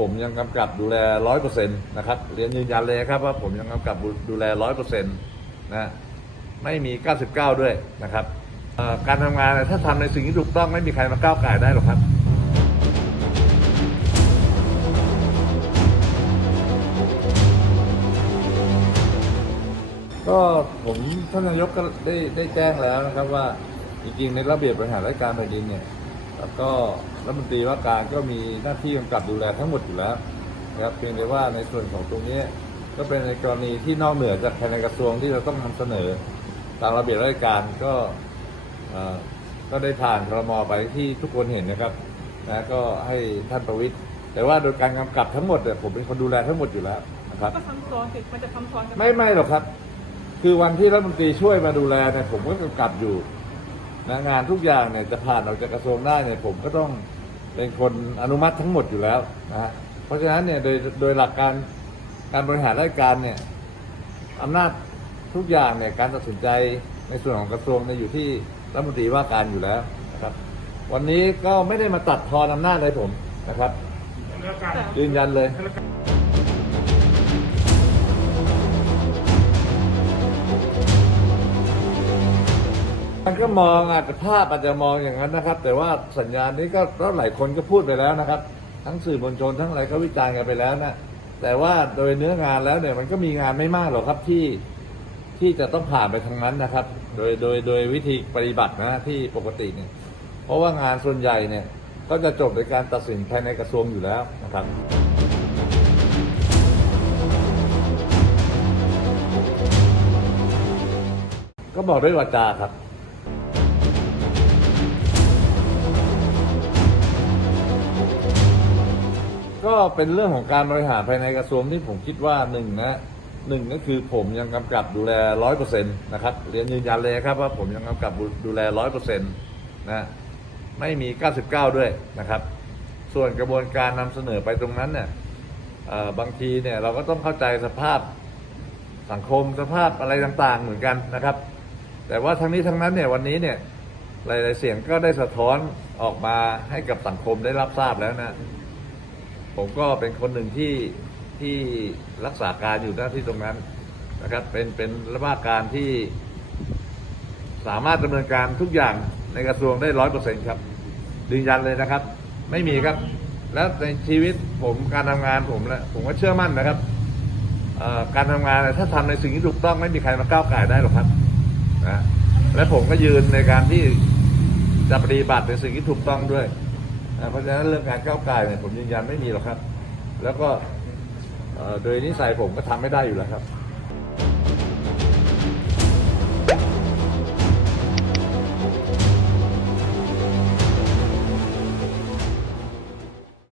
ผมยังกำกับดูแลร้อยเปอร์เซ็นต์นะครับเรียนยืนยันเลยครับว่าผมยังกำกับดูแลร้อยเปอร์เซ็นต์นะไม่มี 99 ด้วยนะครับการทำงานถ้าทำในสิ่งที่ถูกต้องไม่มีใครมาก้าวไก่ได้หรอกครับก็ผมท่านนายกก็ได้ได้แจ้งแล้วนะครับว่าจริงๆในระเบียบบริหารราชการแผ่นดินเนี่ย แล้วก็รัฐมนตรีว่าการก็มีหน้าที่กำกับดูแลทั้งหมดอยู่แล้วนะครับเพียงแต่ว่าในส่วนของตรงนี้ก็เป็นในกรณีที่นอกเหนือจากภายในกระทรวงที่เราต้องนำเสนอตามระเบียบราชการก็เอ่อก็ได้ผ่านครมไปที่ทุกคนเห็นนะครับนะก็ให้ท่านประวิทย์แต่ว่าโดยการกำกับทั้งหมดเนี่ยผมเป็นคนดูแลทั้งหมดอยู่แล้วนะครับก็ซ้ำซ้อนสิมันจะซ้ำซ้อนกันไม่ไม่หรอกครับ คือวันที่รัฐมนตรีช่วยมาดูแลเนี่ยผมก็กำกับอยู่ นะงานทุกอย่างเนี่ยจะผ่านออกจากกระทรวงได้เนี่ยผมก็ต้องเป็นคนอนุมัติทั้งหมดอยู่แล้วนะฮะเพราะฉะนั้นเนี่ยโดยโดยหลักการการบริหารราชการเนี่ยอำนาจทุกอย่างเนี่ยการตัดสินใจในส่วนของกระทรวงเนี่ยอยู่ที่รัฐมนตรีว่าการอยู่แล้วนะครับ วันนี้ก็ไม่ได้มาตัดทอนอำนาจอะไรผมนะครับ ยืนยันเลย มันก็มองอาจจะภาพอาจจะมองอย่างนั้นนะครับ แต่ว่าสัญญาณนี้ก็ก็หลายคนก็พูดไปแล้วนะครับ ทั้งสื่อมวลชนทั้งอะไรก็วิจารณ์กันไปแล้วนะแต่ว่าโดยเนื้องานแล้วเนี่ยมันก็มีงานไม่มากหรอกครับที่ที่จะต้องผ่านไปทางนั้นนะครับ โดยโดยโดยวิธีปฏิบัตินะที่ปกติเนี่ยเพราะว่างานส่วนใหญ่เนี่ยก็จะจบโดยการตัดสินภายในกระทรวงอยู่แล้วนะครับก็บอกด้วยวาจาครับ ก็เป็นเรื่องของการบริหารภายในกระทรวงที่ผมคิดว่าหนึ่งนะหนึ่งก็คือผมยังกำกับดูแลร้อยเปอร์เซ็นต์นะครับเรียนยืนยันเลยครับว่าผมยังกำกับดูแลร้อยเปอร์เซ็นต์นะไม่มี 99 ด้วยนะครับ ส่วนกระบวนการนำเสนอไปตรงนั้นเนี่ยบางทีเนี่ยเราก็ต้องเข้าใจสภาพสังคมสภาพอะไรต่างๆเหมือนกันนะครับ แต่ว่าทั้งนี้ทั้งนั้นเนี่ยวันนี้เนี่ยหลายๆเสียงก็ได้สะท้อนออกมาให้กับสังคมได้รับทราบแล้วนะ ผมก็เป็นคนหนึ่งที่ที่รักษาการอยู่หน้าที่ตรงนั้นนะครับ เป็นเป็นว่าการที่ สามารถดำเนินการทุกอย่างในกระทรวงได้ร้อยเปอร์เซ็นครับยืนยันเลยนะครับ ไม่มีครับ แล้วในชีวิตผมการทำงานผมและผมก็เชื่อมั่นนะครับการทำงานถ้าทำในสิ่งที่ถูกต้องไม่มีใครมาก้าวไก่ได้หรอกครับนะและผมก็ยืนในการที่จะปฏิบัติในสิ่งที่ถูกต้องด้วย นะเพราะฉะนั้นเรื่องการก้าวไก่เนี่ยผมยืนยันไม่มีหรอกครับ แล้วก็เอ่อโดยนิสัยผมก็ทำไม่ได้อยู่แล้วครับ